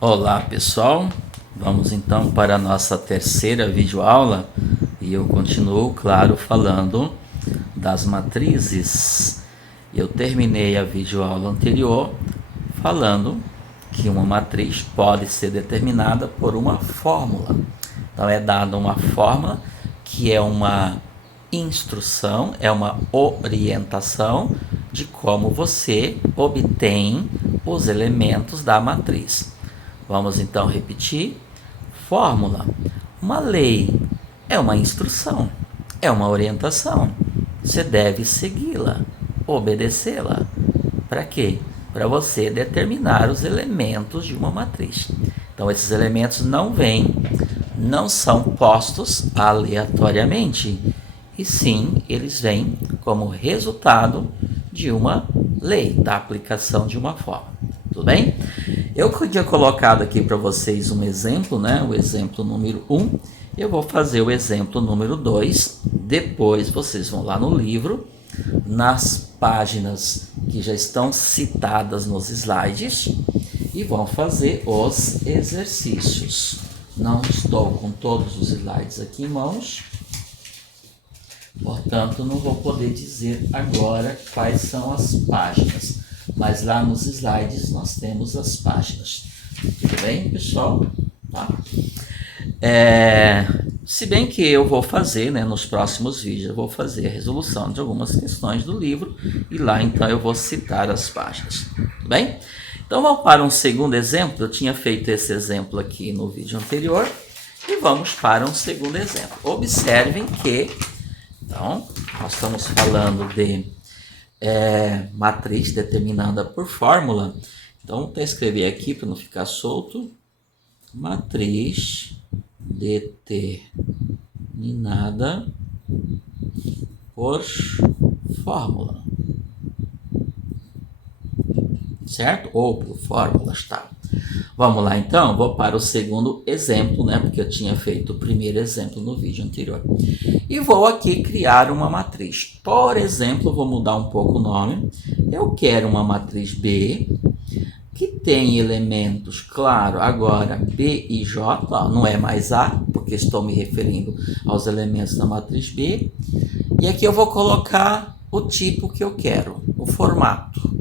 Olá pessoal, vamos então para a nossa terceira videoaula e eu continuo, claro, falando das matrizes. Eu terminei a videoaula anterior falando que uma matriz pode ser determinada por uma fórmula. Então é dada uma fórmula que é uma instrução, é uma orientação de como você obtém os elementos da matriz. Vamos então repetir. Fórmula. Uma lei é uma instrução, é uma orientação. Você deve segui-la, obedecê-la. Para quê? Para você determinar os elementos de uma matriz. Então, esses elementos não são postos aleatoriamente, e sim, eles vêm como resultado de uma lei, da aplicação de uma fórmula. Tudo bem? Eu tinha colocado aqui para vocês um exemplo, né? O exemplo número 1. Eu vou fazer o exemplo número 2. Depois vocês vão lá no livro, nas páginas que já estão citadas nos slides, e vão fazer os exercícios. Não estou com todos os slides aqui em mãos, portanto não vou poder dizer agora quais são as páginas, mas lá nos slides nós temos as páginas. Tudo bem, pessoal? Tá? Se bem que eu vou fazer, né, nos próximos vídeos, eu vou fazer a resolução de algumas questões do livro e lá então eu vou citar as páginas. Tudo bem? Então vamos para um segundo exemplo. Eu tinha feito esse exemplo aqui no vídeo anterior e vamos para um segundo exemplo. Observem que, então, nós estamos falando de matriz determinada por fórmula. Então, vou escrever aqui para não ficar solto. Matriz determinada por fórmula. Certo? Ou por fórmulas, tá? Vamos lá então, vou para o segundo exemplo, né? Porque eu tinha feito o primeiro exemplo no vídeo anterior. E vou aqui criar uma matriz. Por exemplo, vou mudar um pouco o nome. Eu quero uma matriz B que tem elementos, claro, agora B e J, ó, não é mais A, porque estou me referindo aos elementos da matriz B. E aqui eu vou colocar o tipo que eu quero, o formato.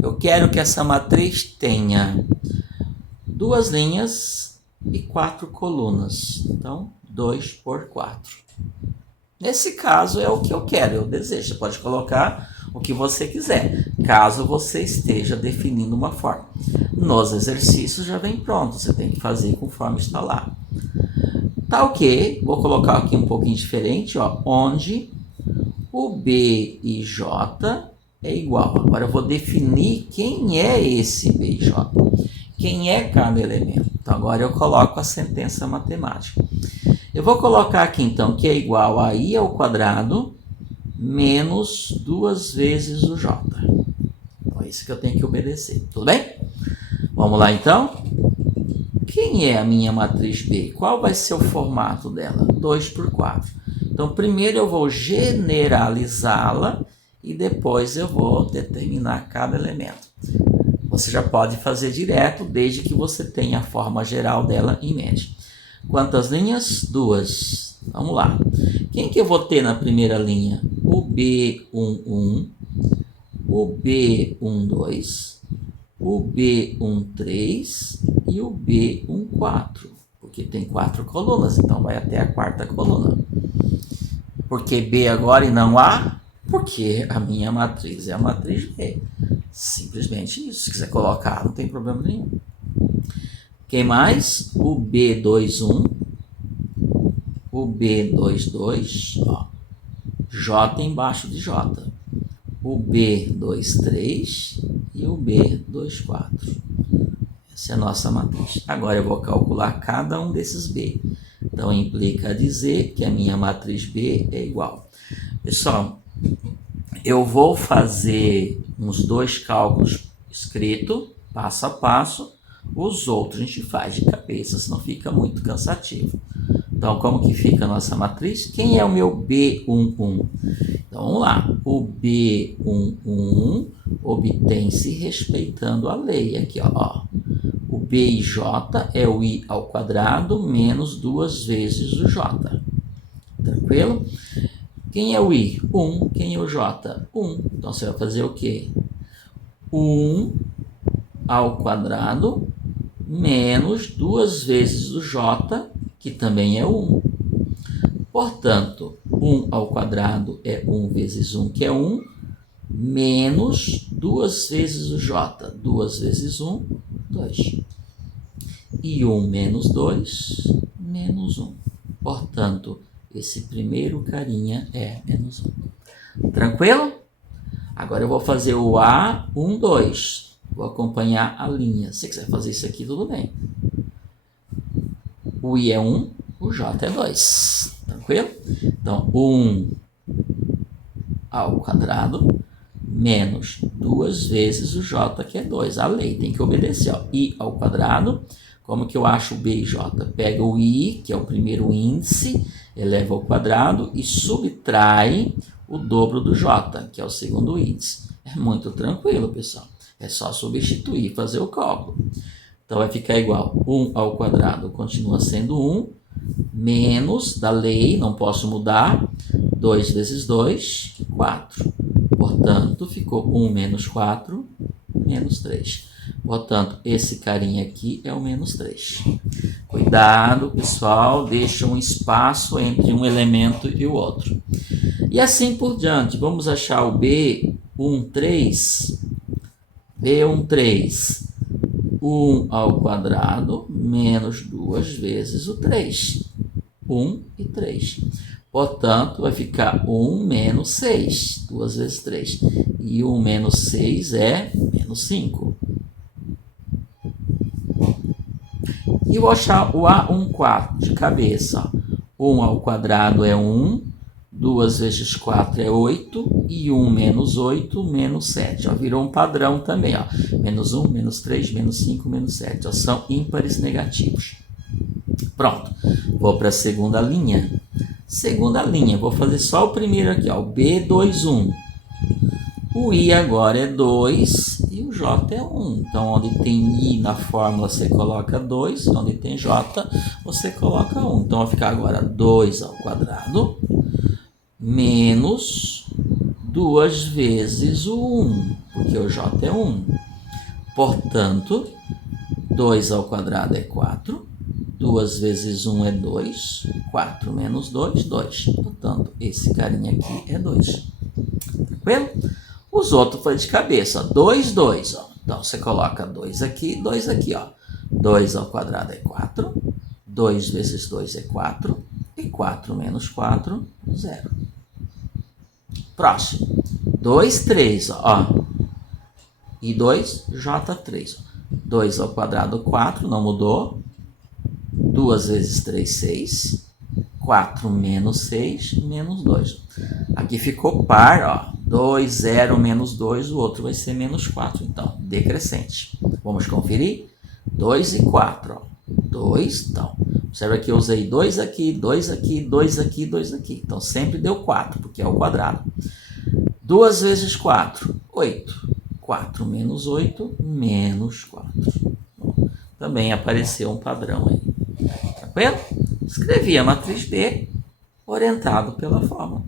Eu quero que essa matriz tenha 2 linhas e 4 colunas. Então, 2 por 4. Nesse caso é o que eu quero, eu desejo. Você pode colocar o que você quiser, caso você esteja definindo uma forma. Nos exercícios já vem pronto, você tem que fazer conforme está lá. Tá ok, vou colocar aqui um pouquinho diferente, ó, onde o B e J é igual. Agora eu vou definir quem é esse B e J, quem é cada elemento. Então agora eu coloco a sentença matemática. Eu vou colocar aqui então que é igual a I ao quadrado menos 2 vezes o J. Então é isso que eu tenho que obedecer, tudo bem? Vamos lá então? Quem é a minha matriz B? Qual vai ser o formato dela? 2 por 4. Então primeiro eu vou generalizá-la e depois eu vou determinar cada elemento. Você já pode fazer direto, desde que você tenha a forma geral dela em mente. Quantas linhas? 2. Vamos lá. Quem que eu vou ter na primeira linha? O B11, o B12, o B13 e o B14. Porque tem 4 colunas, então vai até a 4ª coluna. Por que B agora e não A? Porque a minha matriz é a matriz B. Simplesmente isso. Se quiser colocar, não tem problema nenhum. Quem mais? O B21, o B22, ó, J embaixo de J, o B23 e o B24. Essa é a nossa matriz. Agora eu vou calcular cada um desses B. Então implica dizer que a minha matriz B é igual. Pessoal, eu vou fazer uns 2 cálculos escrito, passo a passo. Os outros a gente faz de cabeça, senão fica muito cansativo. Então, como que fica a nossa matriz? Quem é o meu B11? Então, vamos lá. O B11 obtém-se respeitando a lei. Aqui, ó. O B e J é o I ao quadrado menos 2 vezes o J. Tranquilo? Quem é o I? 1. Quem é o J? 1. Então, você vai fazer o quê? 1 ao quadrado menos 2 vezes o J, que também é 1. Portanto, 1 ao quadrado é 1 vezes 1, que é 1, menos 2 vezes o J. 2 vezes 1, 2. E 1 menos 2, menos 1. Portanto, esse primeiro carinha é menos 1. Tranquilo? Agora eu vou fazer o A, 1, 2. Vou acompanhar a linha. Se você quiser fazer isso aqui, tudo bem. O I é 1, o J é 2. Tranquilo? Então, 1 ao quadrado menos 2 vezes o J, que é 2. A lei tem que obedecer. Ó. I ao quadrado. Como que eu acho o B e J? Pega o I, que é o primeiro índice, eleva ao quadrado e subtrai o dobro do J, que é o segundo índice. É muito tranquilo, pessoal. É só substituir e fazer o cálculo. Então, vai ficar igual. 1 ao quadrado continua sendo 1, menos da lei, não posso mudar, 2 vezes 2, 4. Portanto, ficou 1 menos 4, menos 3. Portanto, esse carinha aqui é o menos 3. Cuidado, pessoal, deixa um espaço entre um elemento e o outro. E assim por diante. Vamos achar o B13. B13. 1 ao quadrado menos 2 vezes o 3. 1 e 3. Portanto, vai ficar 1 menos 6. 2 vezes 3. E 1 menos 6 é menos 5. E vou achar o A1 quarto de cabeça. 1 ao quadrado é 1. 2 vezes 4 é 8. E 1 menos 8, menos 7. Ó, virou um padrão também. Ó. Menos 1, menos 3, menos 5, menos 7. Ó, são ímpares negativos. Pronto. Vou para a segunda linha. Segunda linha. Vou fazer só o primeiro aqui. Ó, o B21. O I agora é 2 e o J é 1. Então, onde tem I na fórmula, você coloca 2. Onde tem J, você coloca 1. Então, vai ficar agora 2 ao quadrado menos 2 vezes o 1, porque o J é 1. Portanto, 2 ao quadrado é 4. 2 vezes 1 é 2. 4 menos 2, 2. Portanto, esse carinha aqui é 2. Tranquilo? Os outros foi de cabeça. 2, 2. Ó. Então, você coloca 2 aqui, 2 aqui. Ó. 2 ao quadrado é 4. 2 vezes 2 é 4. E 4 menos 4, 0. Próximo. 2, 3. Ó. E 2, J3. 2 ao quadrado, 4. Não mudou. 2 vezes 3, 6. 4 menos 6, menos 2. Aqui ficou par, ó. 2, 0, menos 2, o outro vai ser menos 4, então, decrescente. Vamos conferir? 2 e 4, ó. 2, então, observa que eu usei 2 aqui, 2 aqui, 2 aqui, 2 aqui. Então, sempre deu 4, porque é o quadrado. 2 vezes 4, 8. 4 menos 8, menos 4. Bom, também apareceu um padrão aí. Tranquilo? Escrevi a matriz B orientado pela fórmula.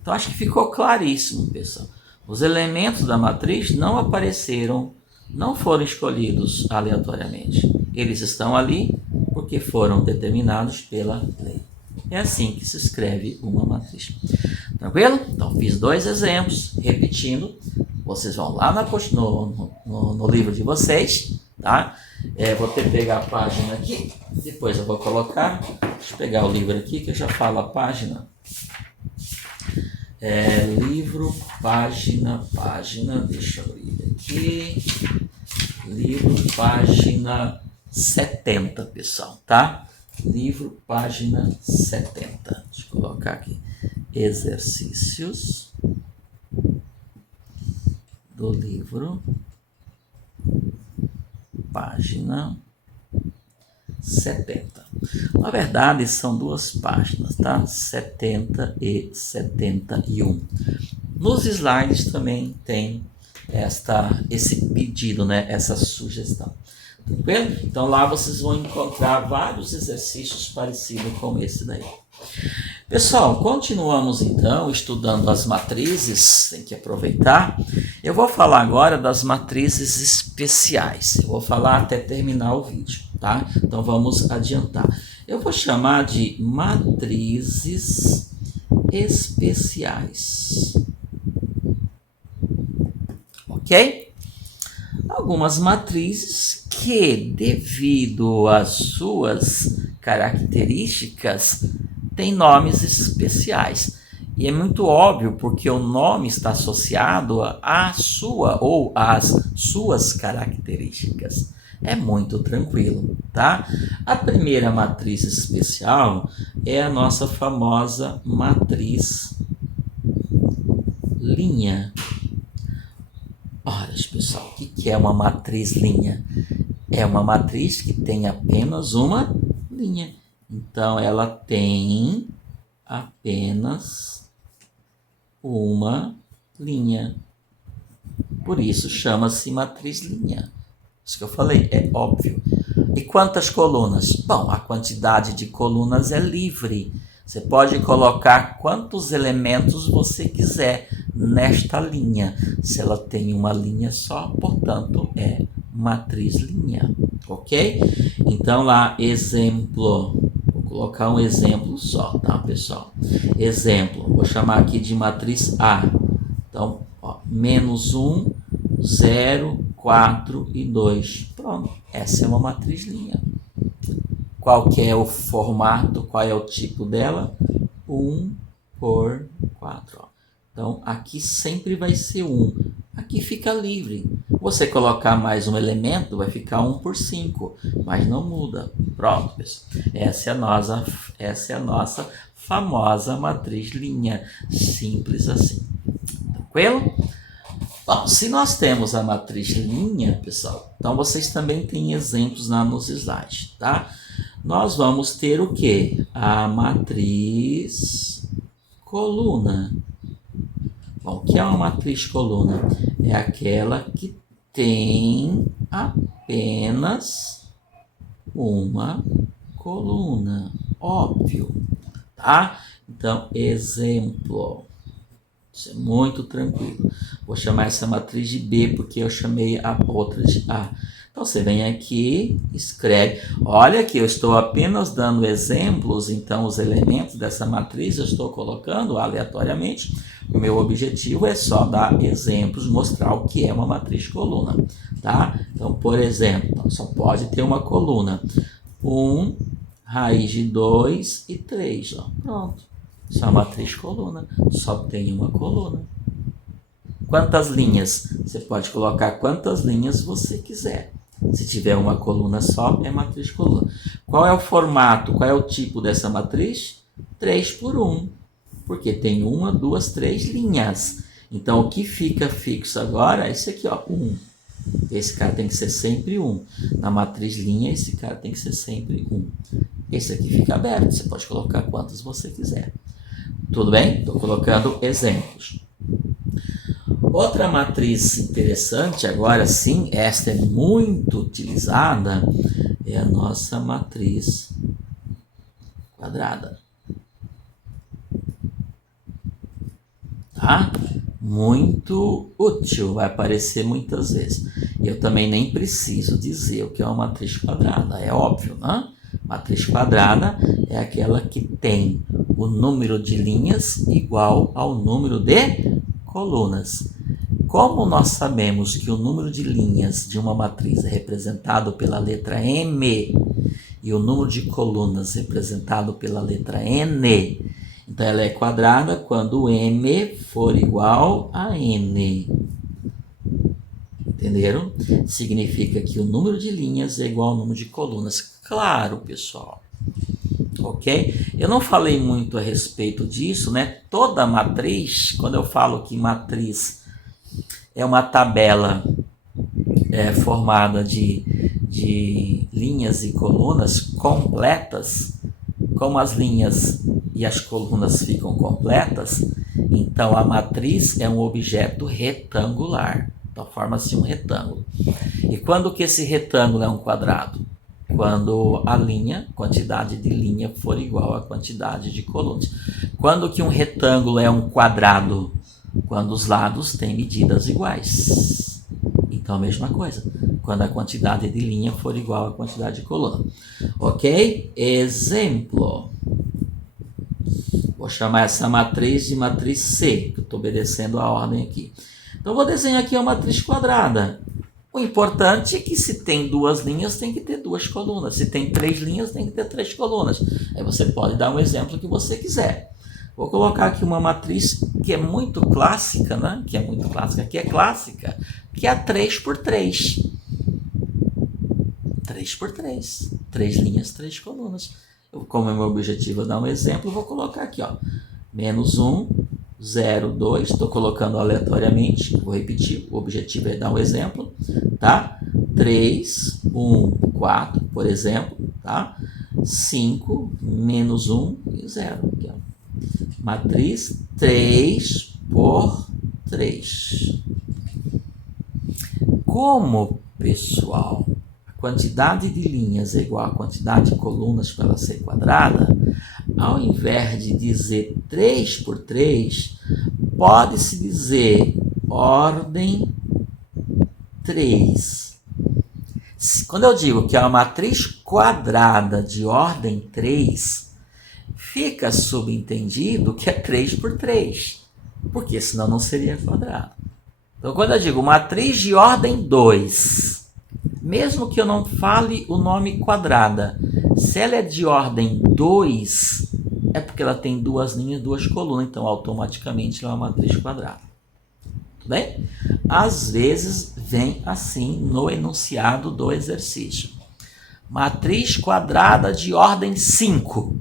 Então, acho que ficou claríssimo, pessoal. Os elementos da matriz não apareceram, não foram escolhidos aleatoriamente. Eles estão ali porque foram determinados pela lei. É assim que se escreve uma matriz. Tranquilo? Então, fiz 2 exemplos, repetindo. Vocês vão lá no livro de vocês, tá? Vou ter que pegar a página aqui, depois eu vou colocar. Deixa eu pegar o livro aqui que eu já falo a página. Livro, página, deixa eu ir aqui. Livro, página 70, pessoal, tá? Livro, página 70. Deixa eu colocar aqui. Exercícios do livro, página 70. Na verdade, são 2 páginas, tá? 70 e 71. Nos slides também tem esse pedido, né? Essa sugestão. Tranquilo? Então lá vocês vão encontrar vários exercícios parecidos com esse daí. Pessoal, continuamos então estudando as matrizes, tem que aproveitar. Eu vou falar agora das matrizes especiais. Eu vou falar até terminar o vídeo, tá? Então vamos adiantar. Eu vou chamar de matrizes especiais. Ok? Algumas matrizes que, devido às suas características, têm nomes especiais. E é muito óbvio porque o nome está associado à sua ou às suas características. É muito tranquilo, tá? A primeira matriz especial é a nossa famosa matriz linha. Olha, pessoal, o que é uma matriz linha? É uma matriz que tem apenas uma linha. Então, ela tem apenas uma linha. Por isso, chama-se matriz linha. Isso que eu falei, é óbvio. E quantas colunas? Bom, a quantidade de colunas é livre. Você pode colocar quantos elementos você quiser nesta linha. Se ela tem uma linha só, portanto, é matriz linha. Ok? Então, lá, exemplo. Vou colocar um exemplo só, tá, pessoal? Exemplo, vou chamar aqui de matriz A. Então, ó, menos 1, 0, 4 e 2. Pronto, essa é uma matriz linha. Qual que é o formato, qual é o tipo dela? 1 por 4. Ó. Então, aqui sempre vai ser 1. Aqui fica livre. Você colocar mais um elemento, vai ficar 1 por 5, mas não muda. Pronto, pessoal. Essa é a nossa famosa matriz linha. Simples assim. Tranquilo? Bom, se nós temos a matriz linha, pessoal, então vocês também têm exemplos lá nos slides, tá? Nós vamos ter o quê? A matriz coluna. Bom, o que é uma matriz coluna? É aquela que tem apenas uma coluna. Óbvio, tá? Então, exemplo. Isso é muito tranquilo. Vou chamar essa matriz de B porque eu chamei a outra de A. Então, você vem aqui, escreve. Olha que eu estou apenas dando exemplos, então os elementos dessa matriz eu estou colocando aleatoriamente. O meu objetivo é só dar exemplos, mostrar o que é uma matriz coluna, tá? Então, por exemplo, só pode ter uma coluna. 1, raiz de 2 e 3, ó. Pronto. Isso é uma matriz coluna. Só tem uma coluna. Quantas linhas? Você pode colocar quantas linhas você quiser. Se tiver uma coluna só, é matriz coluna. Qual é o formato? Qual é o tipo dessa matriz? 3 por 1. Porque tem 1, 2, 3 linhas. Então, o que fica fixo agora é esse aqui, ó, 1. Esse cara tem que ser sempre 1. Na matriz linha, esse cara tem que ser sempre 1. Esse aqui fica aberto. Você pode colocar quantas você quiser. Tudo bem? Estou colocando exemplos. Outra matriz interessante, agora sim, esta é muito utilizada, é a nossa matriz quadrada. Tá? Muito útil, vai aparecer muitas vezes. Eu também nem preciso dizer o que é uma matriz quadrada, é óbvio, né? Matriz quadrada é aquela que tem o número de linhas igual ao número de colunas. Como nós sabemos que o número de linhas de uma matriz é representado pela letra M e o número de colunas representado pela letra N, então ela é quadrada quando M for igual a N. Entenderam? Significa que o número de linhas é igual ao número de colunas. Claro, pessoal. Ok? Eu não falei muito a respeito disso, né? Toda matriz, quando eu falo que matriz é uma tabela formada de linhas e colunas completas, como as linhas e as colunas ficam completas, então a matriz é um objeto retangular. Então forma-se um retângulo. E quando que esse retângulo é um quadrado? Quando a quantidade de linha for igual à quantidade de colunas. Quando que um retângulo é um quadrado? Quando os lados têm medidas iguais. Então a mesma coisa, quando a quantidade de linha for igual à quantidade de coluna. Ok? Exemplo. Vou chamar essa matriz de matriz C, que eu estou obedecendo a ordem aqui. Então, vou desenhar aqui uma matriz quadrada. O importante é que se tem 2 linhas, tem que ter 2 colunas. Se tem 3 linhas, tem que ter 3 colunas. Aí você pode dar um exemplo que você quiser. Vou colocar aqui uma matriz que é muito clássica, né? Que é clássica, que é a 3 por 3. 3 por 3. 3 linhas, 3 colunas. Como é meu objetivo dar um exemplo, vou colocar aqui, ó, menos 1, 0, 2, estou colocando aleatoriamente, vou repetir, o objetivo é dar um exemplo, tá? 3, 1, 4, por exemplo, tá? 5, menos 1 e 0, aqui, ó. Matriz 3 por 3. Como, pessoal, quantidade de linhas é igual à quantidade de colunas para ela ser quadrada, ao invés de dizer 3 por 3, pode-se dizer ordem 3. Quando eu digo que é uma matriz quadrada de ordem 3, fica subentendido que é 3 por 3, porque senão não seria quadrado. Então, quando eu digo matriz de ordem 2, mesmo que eu não fale o nome quadrada, se ela é de ordem 2, é porque ela tem 2 linhas e 2 colunas, então automaticamente ela é uma matriz quadrada. Tudo bem? Às vezes vem assim no enunciado do exercício. Matriz quadrada de ordem 5.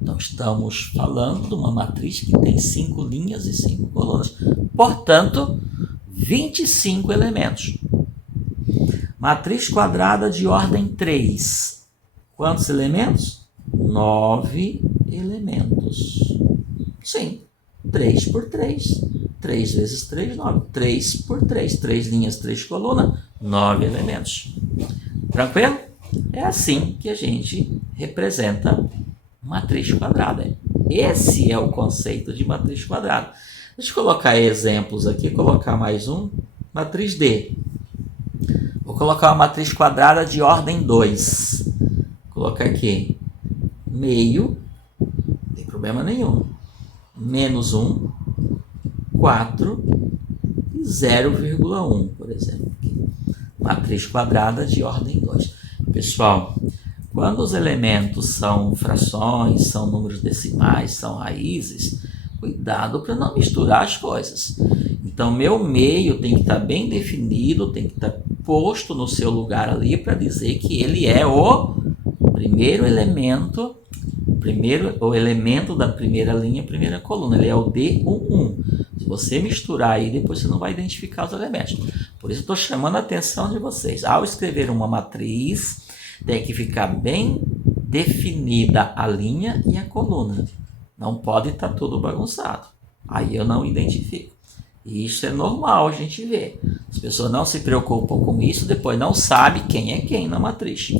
Então estamos falando de uma matriz que tem 5 linhas e 5 colunas. Portanto, 25 elementos. Matriz quadrada de ordem 3. Quantos elementos? 9 elementos. Sim, 3 por 3. 3 vezes 3, 9. 3 por 3. 3 linhas, 3 colunas, 9 elementos. Tranquilo? É assim que a gente representa matriz quadrada. Esse é o conceito de matriz quadrada. Deixa eu colocar exemplos aqui, colocar mais um. Matriz D. Vou colocar uma matriz quadrada de ordem 2. Vou colocar aqui meio, não tem problema nenhum. Menos 1, 4 e 0,1, por exemplo. Matriz quadrada de ordem 2. Pessoal, quando os elementos são frações, são números decimais, são raízes, cuidado para não misturar as coisas. Então, meu meio tem que estar bem definido, tem que estar posto no seu lugar ali para dizer que ele é o primeiro elemento, o elemento da primeira linha, primeira coluna. Ele é o D11. Se você misturar aí, depois você não vai identificar os elementos. Por isso, estou chamando a atenção de vocês. Ao escrever uma matriz, tem que ficar bem definida a linha e a coluna. Não pode estar tudo bagunçado. Aí eu não identifico. E isso é normal a gente ver. As pessoas não se preocupam com isso, depois não sabem quem é quem na matriz.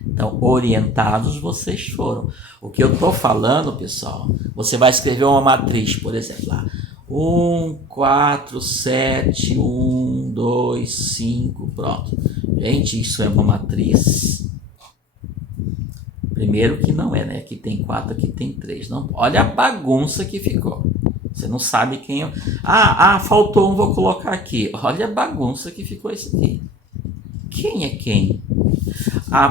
Então, orientados vocês foram. O que eu estou falando, pessoal, você vai escrever uma matriz, por exemplo, lá. 1, 4, 7, 1, 2, 5, pronto. Gente, isso é uma matriz. Primeiro que não é, né? Aqui tem 4, aqui tem 3. Não, olha a bagunça que ficou. Você não sabe quem é. Faltou um, vou colocar aqui. Olha a bagunça que ficou esse aqui. Quem é quem?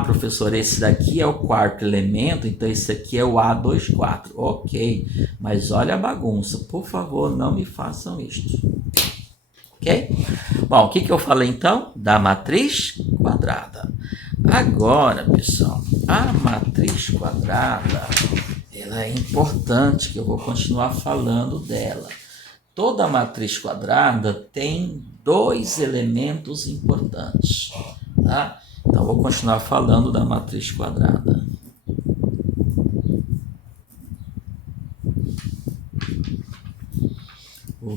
Professor, esse daqui é o quarto elemento, então esse aqui é o A24. Ok, mas olha a bagunça. Por favor, não me façam isto. Ok? Bom, o que eu falei então? Da matriz quadrada. Agora, pessoal, a matriz quadrada, ela é importante, que eu vou continuar falando dela. Toda matriz quadrada tem 2 elementos importantes, tá? Então, vou continuar falando da matriz quadrada.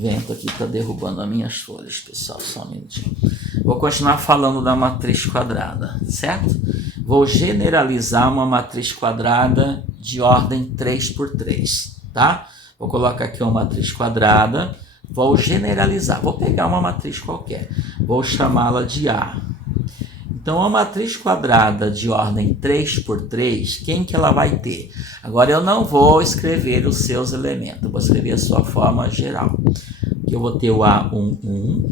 vento aqui está derrubando as minhas folhas, pessoal, só um minutinho. Vou continuar falando da matriz quadrada, certo? Vou generalizar uma matriz quadrada de ordem 3 por 3, tá? Vou colocar aqui uma matriz quadrada, vou generalizar, vou pegar uma matriz qualquer, vou chamá-la de A. Então, uma matriz quadrada de ordem 3 por 3, quem que ela vai ter? Agora, eu não vou escrever os seus elementos, vou escrever a sua forma geral. Aqui eu vou ter o A11,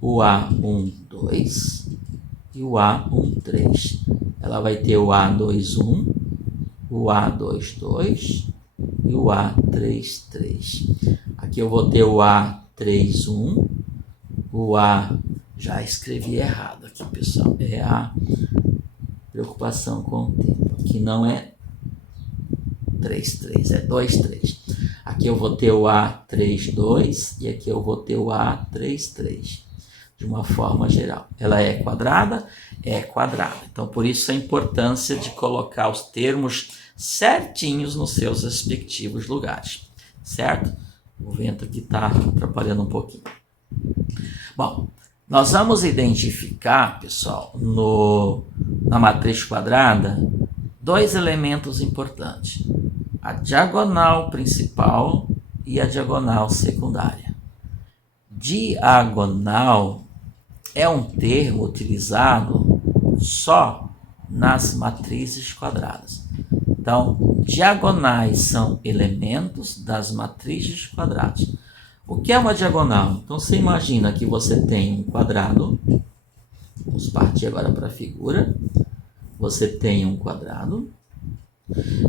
o A12 e o A13. Ela vai ter o A21, o A22 e o A33. Aqui eu vou ter o A31, o A... Já escrevi errado aqui, pessoal. É a preocupação com o tempo. Aqui não é 3,3, é 2,3. Aqui eu vou ter o A32 e aqui eu vou ter o A33. De uma forma geral. Ela é quadrada? É quadrada. Então, por isso a importância de colocar os termos certinhos nos seus respectivos lugares. Certo? O vento aqui está atrapalhando um pouquinho. Bom, nós vamos identificar, pessoal, na matriz quadrada, dois elementos importantes. A diagonal principal e a diagonal secundária. Diagonal é um termo utilizado só nas matrizes quadradas. Então, diagonais são elementos das matrizes quadradas. O que é uma diagonal? Então, você imagina que você tem um quadrado. Vamos partir agora para a figura. Você tem um quadrado.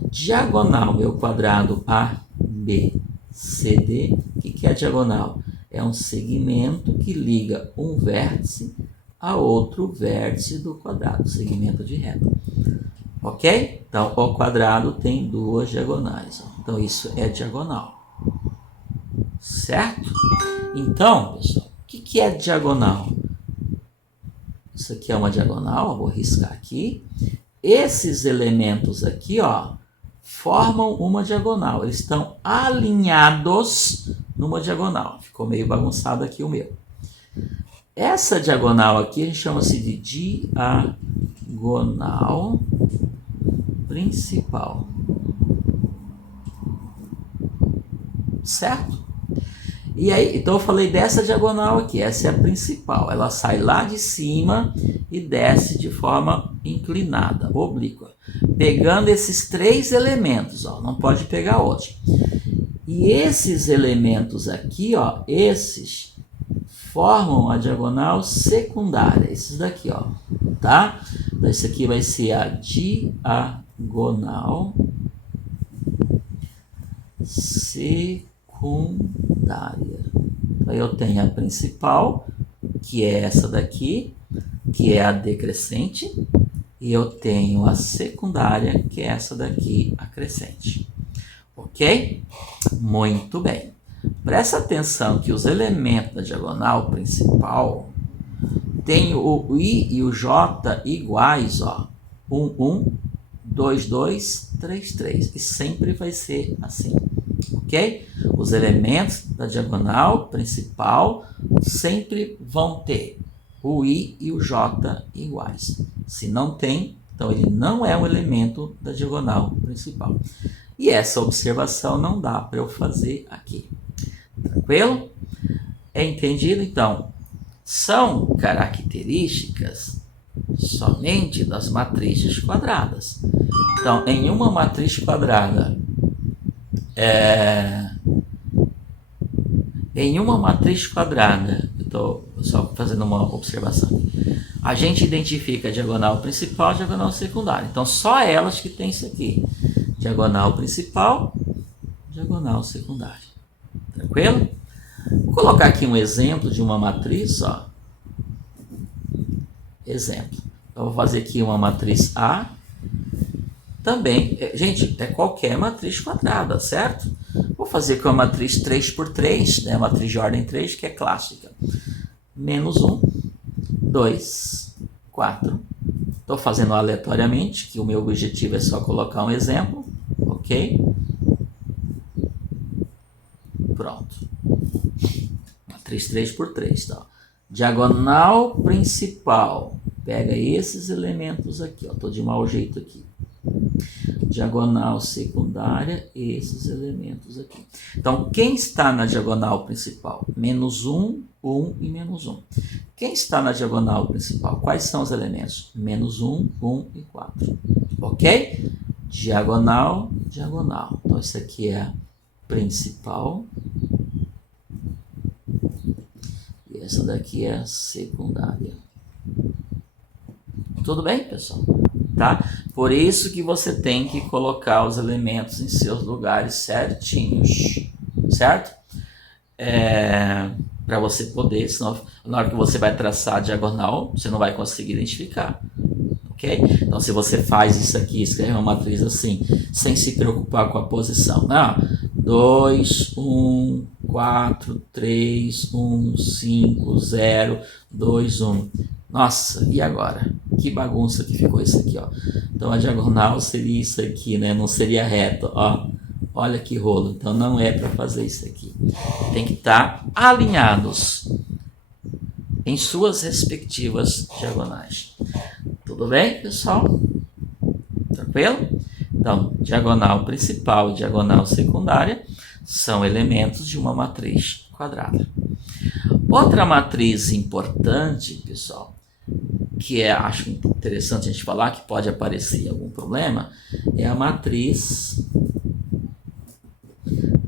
Diagonal é o quadrado ABCD. O que é a diagonal? É um segmento que liga um vértice a outro vértice do quadrado, segmento de reta. Ok? Então, o quadrado tem duas diagonais. Então, isso é diagonal. Certo? Então, pessoal, o que é diagonal? Isso aqui é uma diagonal, eu vou riscar aqui. Esses elementos aqui, ó, formam uma diagonal. Eles estão alinhados numa diagonal. Ficou meio bagunçado aqui o meu. Essa diagonal aqui a gente chama-se de diagonal principal. Certo? E aí, então eu falei dessa diagonal aqui, essa é a principal. Ela sai lá de cima e desce de forma inclinada, oblíqua. Pegando esses três elementos, ó, não pode pegar outro. E esses elementos aqui, ó, esses formam a diagonal secundária, esses daqui, ó, tá? Então, esse aqui vai ser a diagonal secundária. Então, eu tenho a principal, que é essa daqui, que é a decrescente, e eu tenho a secundária, que é essa daqui, a crescente. Ok? Muito bem. Presta atenção que os elementos da diagonal principal têm o I e o J iguais, ó. 1, 1, 2, 2, 3, 3. E sempre vai ser assim. Ok? Os elementos da diagonal principal sempre vão ter o I e o J iguais. Se não tem, então ele não é um elemento da diagonal principal. E essa observação não dá para eu fazer aqui. Tranquilo? É entendido? Então, são características somente das matrizes quadradas. Então, em uma matriz quadrada, eu estou só fazendo uma observação. A gente identifica a diagonal principal e a diagonal secundária. Então, só elas que tem isso aqui. Diagonal principal, diagonal secundária. Tranquilo? Vou colocar aqui um exemplo de uma matriz, ó. Exemplo. Eu vou fazer aqui uma matriz A. Também, gente, é qualquer matriz quadrada, certo? Vou fazer com a matriz 3 por 3, né? A matriz de ordem 3, que é clássica. Menos 1, 2, 4. Estou fazendo aleatoriamente, que o meu objetivo é só colocar um exemplo. Ok? Pronto. Matriz 3 por 3, tá? Diagonal principal, pega esses elementos aqui, ó, tô de mau jeito aqui. Diagonal secundária, esses elementos aqui. Então, quem está na diagonal principal? Menos 1, 1 e menos 1. Quem está na diagonal principal? Quais são os elementos? Menos 1, 1 e 4. Ok? Diagonal, diagonal. Então, isso aqui é a principal. E essa daqui é a secundária. Tudo bem, pessoal? Tá? Por isso que você tem que colocar os elementos em seus lugares certinhos, certo? Para você poder, senão na hora que você vai traçar a diagonal, você não vai conseguir identificar, ok? Então, se você faz isso aqui, escreve uma matriz assim, sem se preocupar com a posição, né? 2, 1, 4, 3, 1, 5, 0, 2, 1. Nossa, e agora? Que bagunça que ficou isso aqui, ó. Então, a diagonal seria isso aqui, né? Não seria reto, ó. Olha que rolo. Então, não é para fazer isso aqui. Tem que estar alinhados em suas respectivas diagonais. Tudo bem, pessoal? Tranquilo? Então, diagonal principal e diagonal secundária são elementos de uma matriz quadrada. Outra matriz importante, pessoal, que acho interessante a gente falar, que pode aparecer algum problema, é a matriz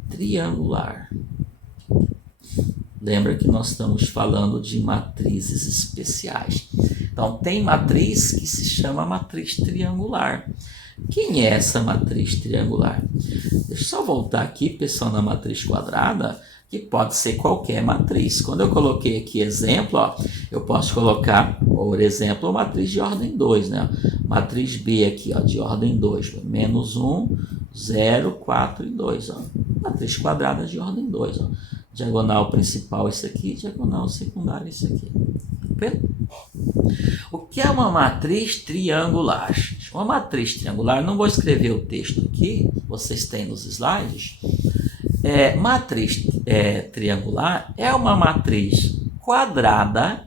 triangular. Lembra que nós estamos falando de matrizes especiais. Então, tem matriz que se chama matriz triangular. Quem é essa matriz triangular? Deixa eu só voltar aqui, pessoal, na matriz quadrada, que pode ser qualquer matriz. Quando eu coloquei aqui exemplo, ó, eu posso colocar, por exemplo, a matriz de ordem 2, né? Matriz B aqui, ó, de ordem 2, menos 1, 0, 4 e 2, ó. Matriz quadrada de ordem 2, ó. Diagonal principal isso aqui, diagonal secundária isso aqui. O que é uma matriz triangular? Uma matriz triangular, não vou escrever o texto aqui, vocês têm nos slides. Matriz triangular é uma matriz quadrada.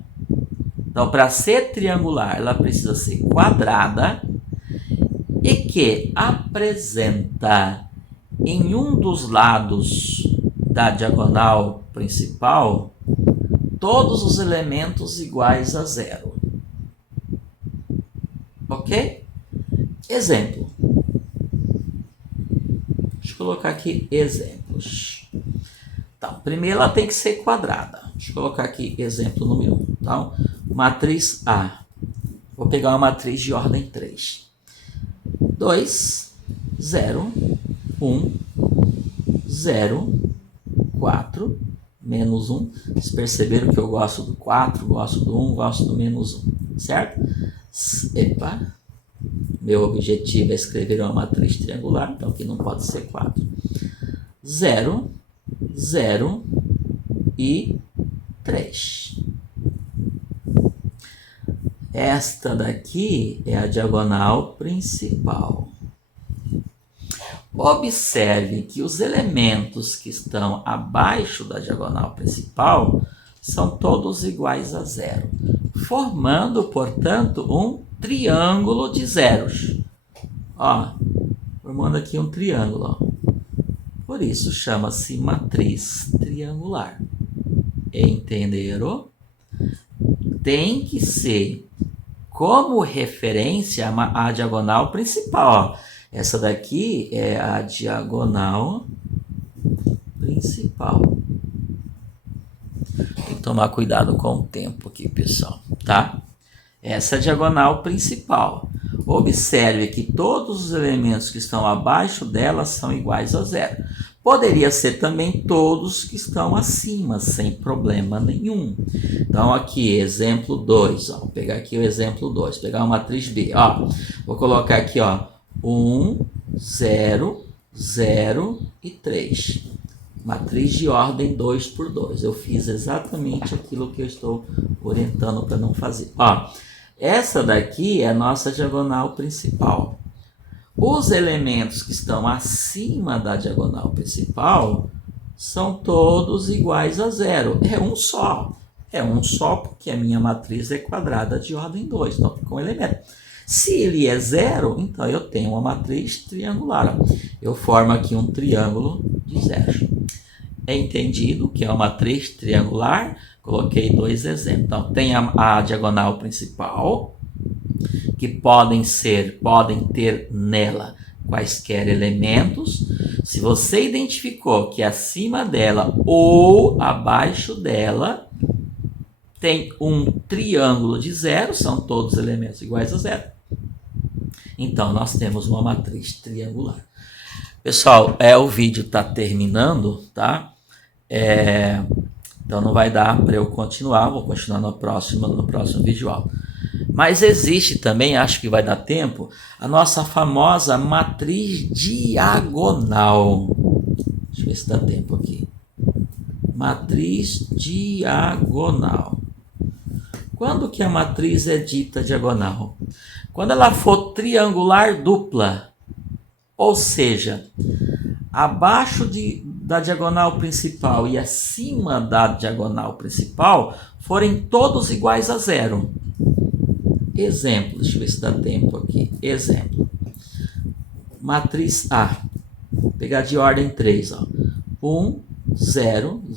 Então, para ser triangular, ela precisa ser quadrada e que apresenta em um dos lados da diagonal principal todos os elementos iguais a zero. Ok? Exemplo. Deixa eu colocar aqui exemplos. Então, primeiro ela tem que ser quadrada. Deixa eu colocar aqui exemplo número 1. Então, matriz A. Vou pegar uma matriz de ordem 3. 2, 0, 1, 0, 4, menos 1. Vocês perceberam que eu gosto do 4, gosto do 1, gosto do menos 1. Certo? Epa. Meu objetivo é escrever uma matriz triangular, então aqui não pode ser 4. 0, 0 e 3. Esta daqui é a diagonal principal. Observe que os elementos que estão abaixo da diagonal principal são todos iguais a zero, formando, portanto, um triângulo de zeros. Ó, formando aqui um triângulo. Ó. Por isso chama-se matriz triangular. Entenderam? Tem que ser como referência a diagonal principal. Ó. Essa daqui é a diagonal principal. Tem que tomar cuidado com o tempo aqui, pessoal, tá? Essa é a diagonal principal. Observe que todos os elementos que estão abaixo dela são iguais a zero. Poderia ser também todos que estão acima, sem problema nenhum. Então, aqui, exemplo 2. Vou pegar aqui o exemplo 2. Pegar uma matriz B. Ó, vou colocar aqui, ó, 1, 0, 0 e 3. Matriz de ordem 2 por 2. Eu fiz exatamente aquilo que eu estou orientando para não fazer. Ó, essa daqui é a nossa diagonal principal. Os elementos que estão acima da diagonal principal são todos iguais a zero. É um só. É um só porque a minha matriz é quadrada de ordem 2, então fica um elemento. Se ele é zero, então eu tenho uma matriz triangular. Eu formo aqui um triângulo de zero. É entendido que é uma matriz triangular? Coloquei dois exemplos. Então, tem a diagonal principal, que podem ter nela quaisquer elementos. Se você identificou que acima dela ou abaixo dela tem um triângulo de zero, são todos elementos iguais a zero, então nós temos uma matriz triangular. Pessoal, o vídeo está terminando, tá? Então não vai dar para eu continuar, vou continuar no próximo vídeo aula. Mas existe também, acho que vai dar tempo, a nossa famosa matriz diagonal. Deixa eu ver se dá tempo aqui. Matriz diagonal. Quando que a matriz é dita diagonal? Quando ela for triangular dupla, ou seja, abaixo da diagonal principal e acima da diagonal principal forem todos iguais a zero. Exemplo, deixa eu ver se dá tempo aqui. Exemplo. Matriz A. Vou pegar de ordem 3. 1, 0, 0.